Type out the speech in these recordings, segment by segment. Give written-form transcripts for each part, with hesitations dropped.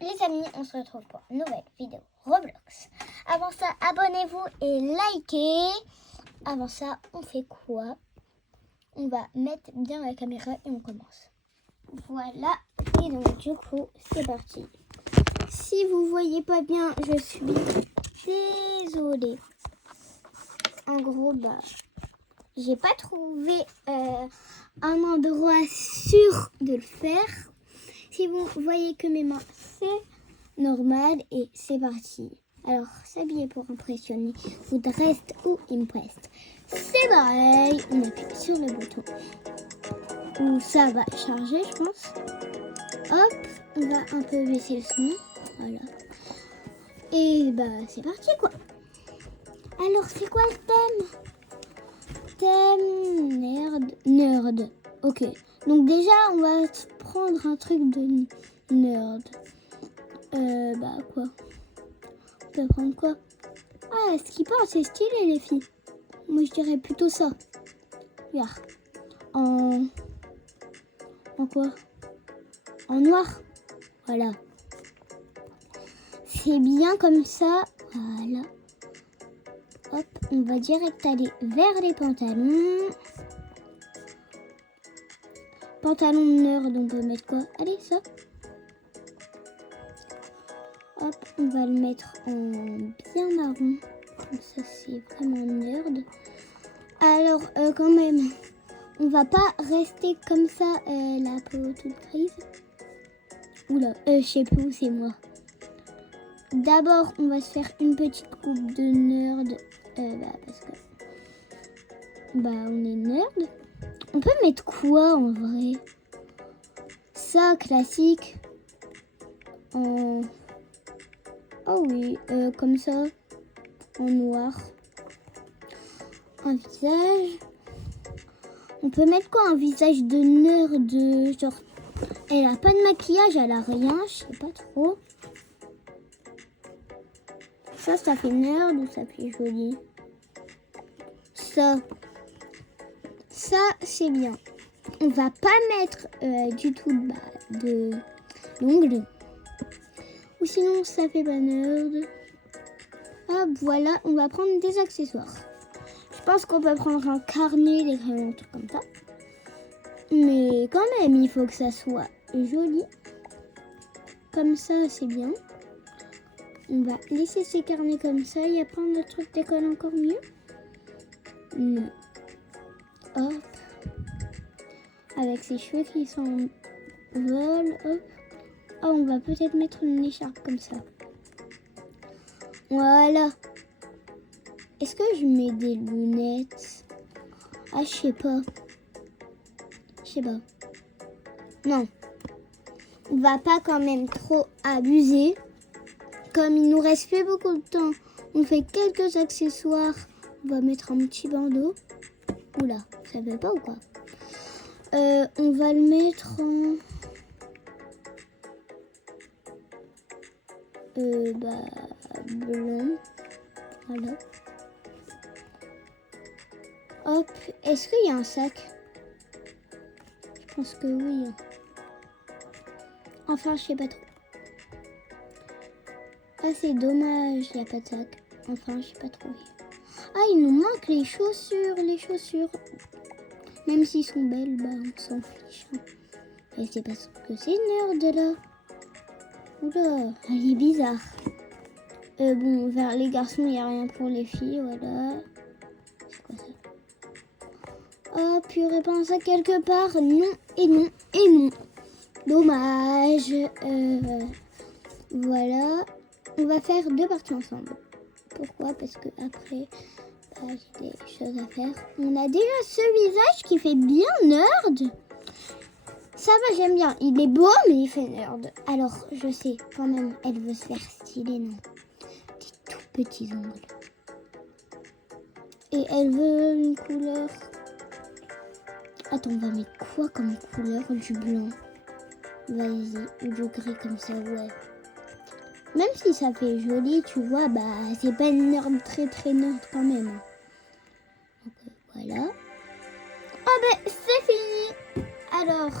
les amis, on se retrouve pour une nouvelle vidéo Roblox. Avant ça, abonnez-vous et likez. Avant ça, on fait quoi? On va mettre bien la caméra et on commence. Voilà, et donc du coup, c'est parti. Si vous voyez pas bien, je suis désolée. En gros, j'ai pas trouvé un endroit sûr de le faire. Si vous voyez que mes mains, c'est normal et c'est parti. Alors, s'habiller pour impressionner, vous reste ou impress. C'est pareil, on appuie sur le bouton où ça va charger, je pense. Hop, on va un peu baisser le son, voilà. Et c'est parti quoi. Alors, c'est quoi le thème? Nerd. Ok, donc déjà, on va prendre un truc de nerd. Quoi? On peut prendre quoi? Ah, skipper, c'est stylé les filles. Moi, je dirais plutôt ça. Regarde. En quoi? En noir. Voilà. C'est bien comme ça. Voilà. Hop, on va direct aller vers les pantalons. Pantalon de nerd, on peut mettre quoi? Allez, ça. Hop, on va le mettre en bien marron. Comme ça, c'est vraiment nerd. Alors, quand même, on va pas rester comme ça, la peau toute grise. Oula, je sais plus où c'est moi. D'abord, on va se faire une petite coupe de nerd. Parce que, on est nerd. On peut mettre quoi, en vrai? Ça, classique. Oh oui, comme ça, en noir. Un visage. On peut mettre quoi, un visage de nerd, genre, elle a pas de maquillage, elle a rien, je sais pas trop. Ça fait nerd ou ça fait joli? Ça, c'est bien. On va pas mettre du tout de l'ongle. Ou sinon, ça fait pas nerd. Hop, voilà, on va prendre des accessoires. Je pense qu'on peut prendre un carnet, des crayons, un truc comme ça. Mais quand même, il faut que ça soit joli. Comme ça, c'est bien. On va laisser ces carnets comme ça. Il y a plein de trucs d'école encore mieux. Non. Hop. Avec ses cheveux qui s'envolent. Hop. Oh, on va peut-être mettre une écharpe comme ça. Voilà. Est-ce que je mets des lunettes? Ah, je sais pas. Non. On va pas quand même trop abuser. Comme il nous reste plus beaucoup de temps, on fait quelques accessoires. On va mettre un petit bandeau. Oula, ça veut pas ou quoi? On va le mettre en... blanc. Voilà. Hop, est-ce qu'il y a un sac? Je pense que oui. Enfin, je sais pas trop. Ah, c'est dommage, il n'y a pas de sac. Enfin, je sais pas trop. Ah, il nous manque les chaussures. Même s'ils sont belles, on s'en fiche. Et c'est parce que c'est nerd là. Oula, il est bizarre. Vers les garçons, il n'y a rien pour les filles, voilà. C'est quoi ça? Oh, purée, pense ça quelque part. Non, et non, et non. Dommage. Voilà. On va faire deux parties ensemble. Pourquoi? Parce que après, j'ai des choses à faire. On a déjà ce visage qui fait bien nerd. Ça va, j'aime bien. Il est beau, mais il fait nerd. Alors, je sais, quand même, elle veut se faire stylé, non? Des tout petits ongles. Et elle veut une couleur... Attends, on va mettre quoi comme couleur? Du blanc. Vas-y, ou du gris comme ça, ouais. Même si ça fait joli, tu vois, c'est pas une nerd très nerd quand même. Donc, voilà. Ah c'est fini. Alors,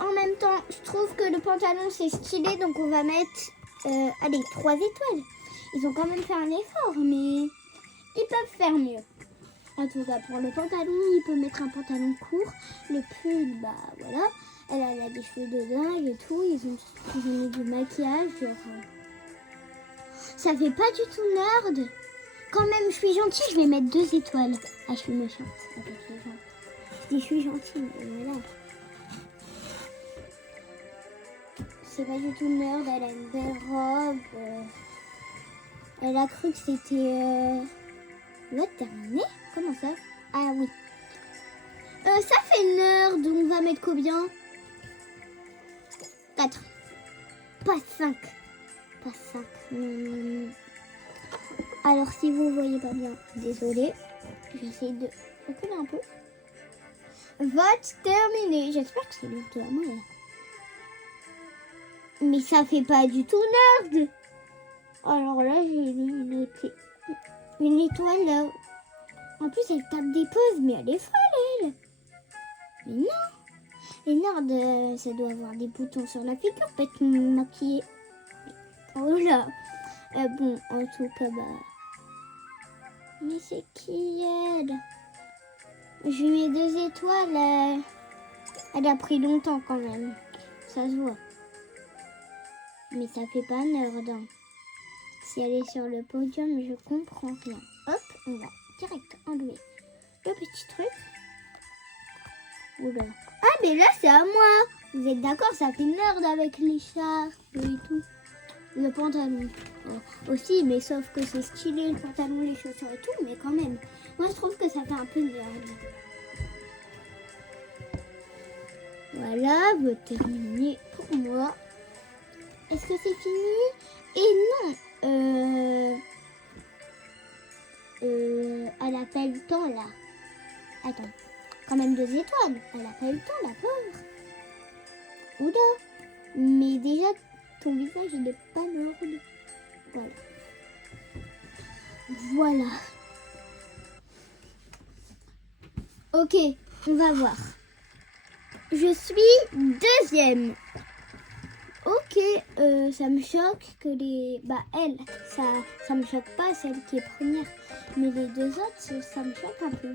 En même temps, je trouve que le pantalon c'est stylé, donc on va mettre, allez, 3 étoiles. Ils ont quand même fait un effort, mais ils peuvent faire mieux. En tout cas, pour le pantalon, il peut mettre un pantalon court. Le pull, bah voilà. Elle a des cheveux de dingue et tout. Ils ont mis du maquillage, genre... Ça fait pas du tout nerd. Quand même, je suis gentille, je vais mettre 2 étoiles. Ah, je suis méchante avec les gens. Je dis, je suis gentille, mais voilà. C'est pas du tout nerd, elle a une belle robe. Elle a cru que c'était... Ouais, terminé. Comment ça? Ah oui. Ça fait nerd, on va mettre combien? 4. Pas 5. Pas 5. Alors si vous voyez pas bien, désolé. J'essaie de reculer un peu. Vote terminé. J'espère que c'est le de la main. Mais ça fait pas du tout nerd. Alors là, j'ai noté une étoile là. En plus, elle tape des pauses, mais elle est folle, elle. Mais non. Les nerds, ça doit avoir des boutons sur la figure pour être maquillée. Oh là. Bon, en tout cas, bah... Mais c'est qui elle? Je lui mets 2 étoiles. Elle a pris longtemps quand même. Ça se voit. Mais ça fait pas nerd. Hein. Si elle est sur le podium, je comprends rien. Hop, on va direct enlever le petit truc. Oula. Ah, mais là, c'est à moi. Vous êtes d'accord, ça fait nerd avec les charpes et tout. Le pantalon. Oh, aussi, mais sauf que c'est stylé, le pantalon, les chaussures et tout. Mais quand même, moi, je trouve que ça fait un peu nerd. Voilà, vous terminez pour moi. Est-ce que c'est fini? Et non. Elle a pas eu le temps, là. Attends. Quand même 2 étoiles. Elle a pas eu le temps, la pauvre. Oula. Mais déjà, ton visage, il n'est pas nord. Voilà. Voilà. Ok, on va voir. Je suis 2e. Ok, ça me choque que les... Bah, elle, ça me choque pas, celle qui est première. Mais les 2 autres, ça me choque un peu.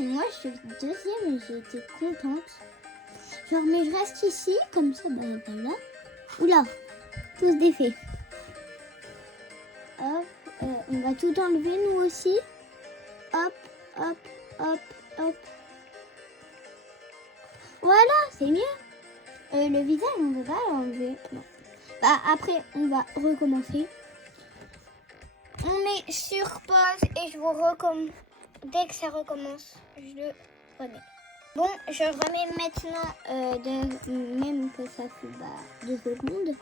Moi, je suis 2e et j'ai été contente. Genre, mais je reste ici, comme ça, bah voilà. Oula, tous défaits. Hop, on va tout enlever, nous aussi. Hop, hop, hop, hop. Voilà, c'est mieux. Le visage, on ne peut pas l'enlever. Non. Bah, après, on va recommencer. On met sur pause et je vous recommence. Dès que ça recommence, je le remets. Bon, je remets maintenant, même que ça fait 2 secondes.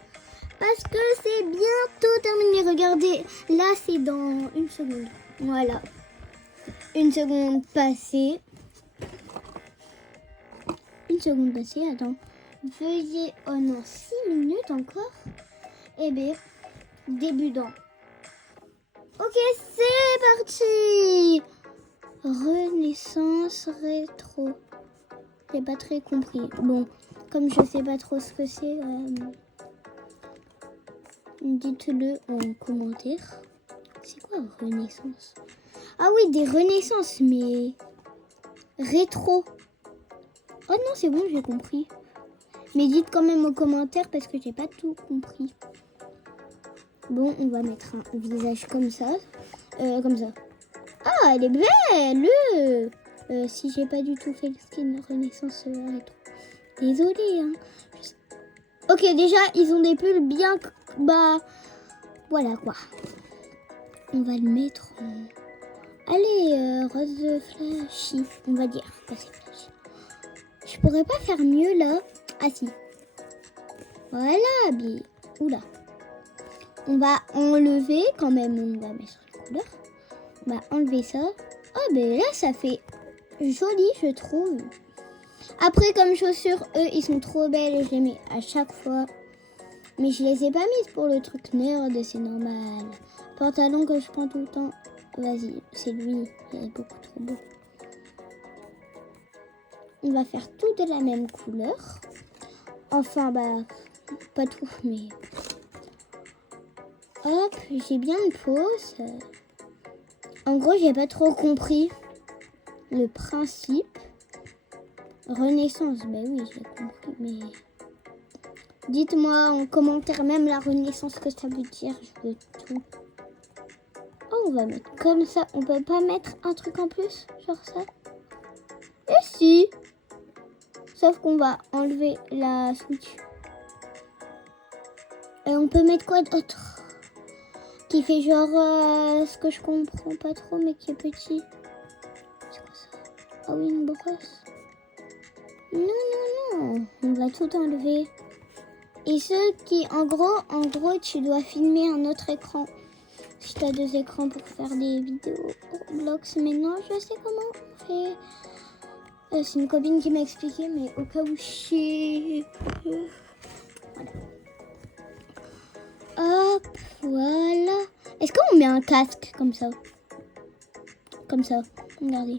Parce que c'est bientôt terminé. Regardez, là, c'est dans 1 seconde. Voilà. 1 seconde passée. 1 seconde passée, attends. Veuillez, oh non, 6 minutes encore. Eh bien, débutant. Ok, c'est parti. Renaissance rétro. J'ai pas très compris. Bon, comme je sais pas trop ce que c'est, dites-le en commentaire. C'est quoi Renaissance? Ah oui, des renaissances, mais rétro. Oh non, c'est bon, j'ai compris. Mais dites quand même en commentaire parce que j'ai pas tout compris. Bon, on va mettre un visage comme ça. Comme ça. Ah, elle est belle. Si j'ai pas du tout fait le skin Renaissance rétro. Désolée, hein. Ok, déjà, ils ont des pulls bien... Bah, voilà quoi. On va le mettre en... Allez, rose flashy, on va dire. Rose flashy. Je pourrais pas faire mieux là. Ah si. Voilà, bien. Oula. On va enlever quand même. On va mettre la couleur. On va enlever ça. Oh, ben là, ça fait joli, je trouve. Après, comme chaussures, eux, ils sont trop belles et je les mets à chaque fois. Mais je les ai pas mises pour le truc nerd, c'est normal. Pantalon que je prends tout le temps. Vas-y, c'est lui. Il est beaucoup trop beau. on va faire tout de la même couleur. Enfin, pas tout, mais... Hop, j'ai bien une pause. En gros, j'ai pas trop compris le principe. Renaissance, oui, j'ai compris, mais... Dites-moi en commentaire même la renaissance que ça veut dire, je veux tout. Oh, on va mettre comme ça. On peut pas mettre un truc en plus, genre ça? Et si! Sauf qu'on va enlever la switch. Et on peut mettre quoi d'autre? Qui fait genre ce que je comprends pas trop, mais qui est petit. C'est quoi ça? Ah oui, une brosse. Non. On va tout enlever. Et ceux qui, en gros, tu dois filmer un autre écran. Si tu as 2 écrans pour faire des vidéos Roblox. Maintenant, je sais comment on fait. C'est une copine qui m'a expliqué, mais au cas où voilà. Hop, voilà. Est-ce qu'on met un casque comme ça? Comme ça, regardez.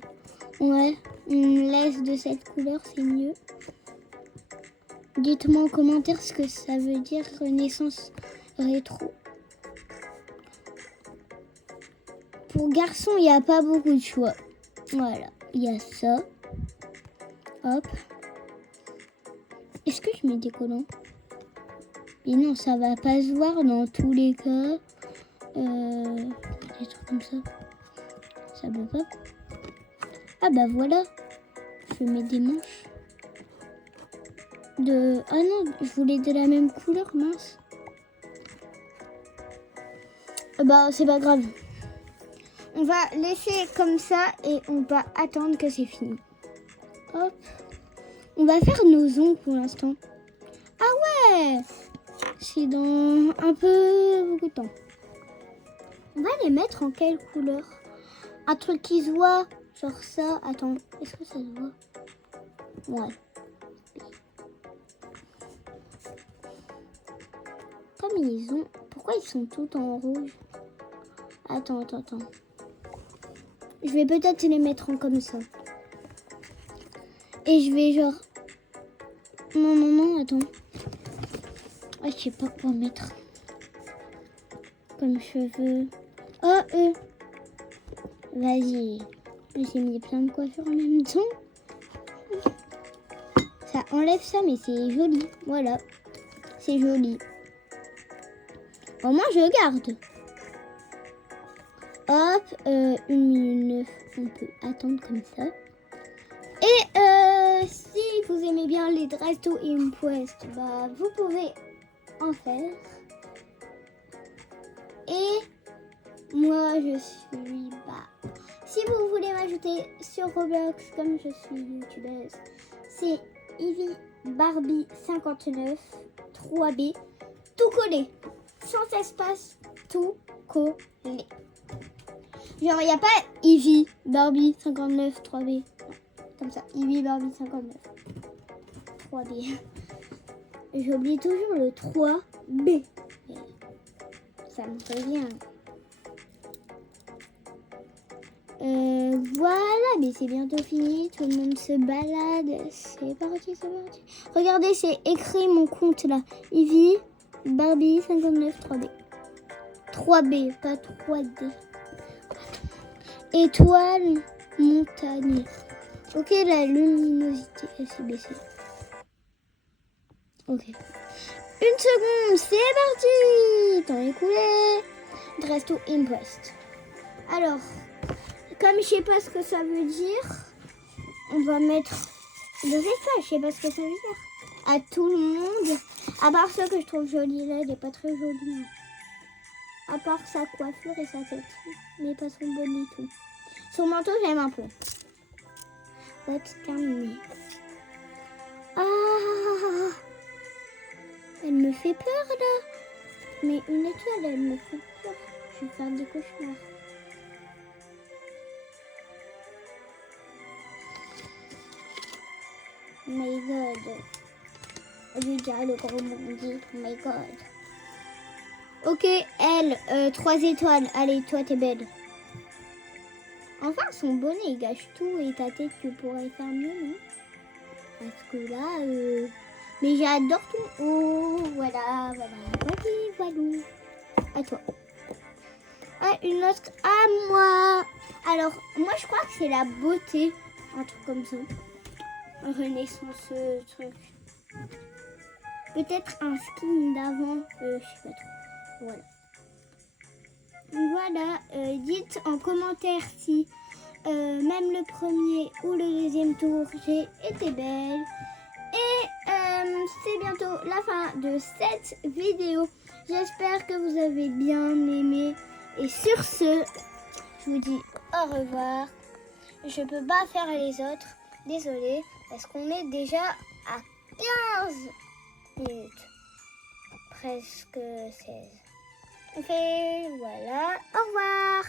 Ouais, on laisse de cette couleur, c'est mieux. Dites-moi en commentaire ce que ça veut dire Renaissance rétro. Pour garçons, il n'y a pas beaucoup de choix. Voilà, il y a ça. Hop. Est-ce que je mets des collants? Et non, ça va pas se voir dans tous les cas. Des trucs comme ça. Ça veut pas. Ah voilà. Je mets des manches. Ah non, je voulais de la même couleur, mince. C'est pas grave. On va laisser comme ça et on va attendre que c'est fini. Hop. On va faire nos ongles pour l'instant. Ah ouais! C'est dans un peu beaucoup de temps. On va les mettre en quelle couleur? Un truc qui se voit, genre ça. Attends, est-ce que ça se voit? Ouais. Comme ils ont... Pourquoi ils sont tous en rouge? Attends. Je vais peut-être les mettre en comme ça. Et je vais genre... Non, attends. Ah, je sais pas quoi mettre. Comme cheveux. Oh, Vas-y. J'ai mis plein de coiffures en même temps. Ça enlève ça, mais c'est joli. Voilà. C'est joli. Au moins, je garde. Hop, 1 minute 9. On peut attendre comme ça. Et si vous aimez bien les Dress to Impress, vous pouvez en faire. Et moi, je suis si vous voulez m'ajouter sur Roblox, comme je suis youtubeuse, c'est Ivy Barbie 59 3B, tout collé, sans espace, tout collé. Genre, il n'y a pas Ivy Barbie 59 3B. Comme ça, Ivy Barbie 59 3B. J'oublie toujours le 3B. Ça me revient. Voilà, mais c'est bientôt fini. Tout le monde se balade. C'est parti. Regardez, c'est écrit mon compte là. Ivy Barbie 59 3B. 3B, pas 3D. Étoile montagne. Ok, la luminosité s'est baissée. Ok. 1 seconde, c'est parti. Temps écoulé. Dress to Impressed. Alors, comme je sais pas ce que ça veut dire, on va mettre le étoile. Je sais pas ce que ça veut dire. À tout le monde. À part ça que je trouve joli là, il est pas très joli. À part sa coiffure et sa tête. Mais pas son bonnet et tout. Son manteau, j'aime un peu. C'est terminé. Ah! Elle me fait peur là. Mais une étoile, elle me fait peur. Je vais faire des cauchemars. Oh my god. Je dirais le gros mot dit. Oh my god. Ok, elle, 3 étoiles. Allez, toi, t'es belle. Enfin, son bonnet, il gâche tout et ta tête, tu pourrais faire mieux, non? Parce que là, mais j'adore ton haut. Voilà. Voilà. À toi. Ah, une autre à moi. Alors, moi, je crois que c'est la beauté. Un truc comme ça. Renaissance, truc. Peut-être un skin d'avant. Je sais pas trop. Voilà. Dites en commentaire si même le premier ou le deuxième tour, j'ai été belle. Et c'est bientôt la fin de cette vidéo. J'espère que vous avez bien aimé. Et sur ce, je vous dis au revoir. Je ne peux pas faire les autres. Désolée, parce qu'on est déjà à 15 minutes. Presque 16. On fait, voilà. Au revoir.